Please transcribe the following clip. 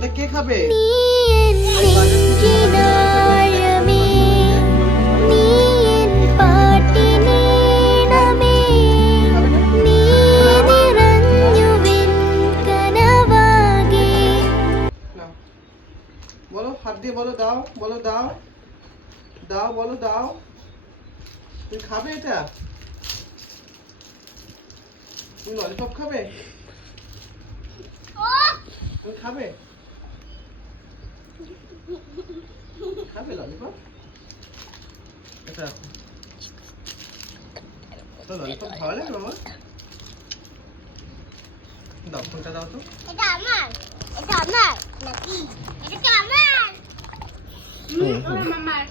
এটা কে খাবে? বলো, হাত দিয়ে বলো দাও, বলো দাও, দাও, বলো দাও। তুমি খাবে এটা? তুমি ললিপপ খাবে? তুমি খাবে? খাবে ললিপপ? এটা তো ললিপপ ভালো লাগে মামা? দাও, ফোনটা দাও তো। এটা আমার, এটা আমার নাকি? এটা তো আমার। মামার